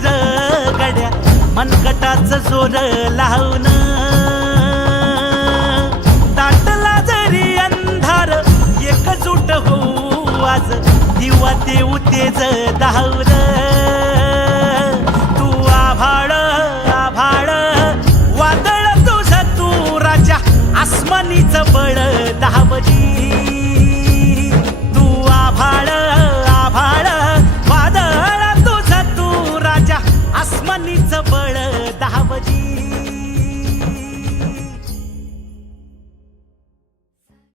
मातीसाठी र गड्या मनगटाच जोर लावून दाटला जरी अंधार एकजूट होऊ आज दिवा देऊ तेज धावलं वादळ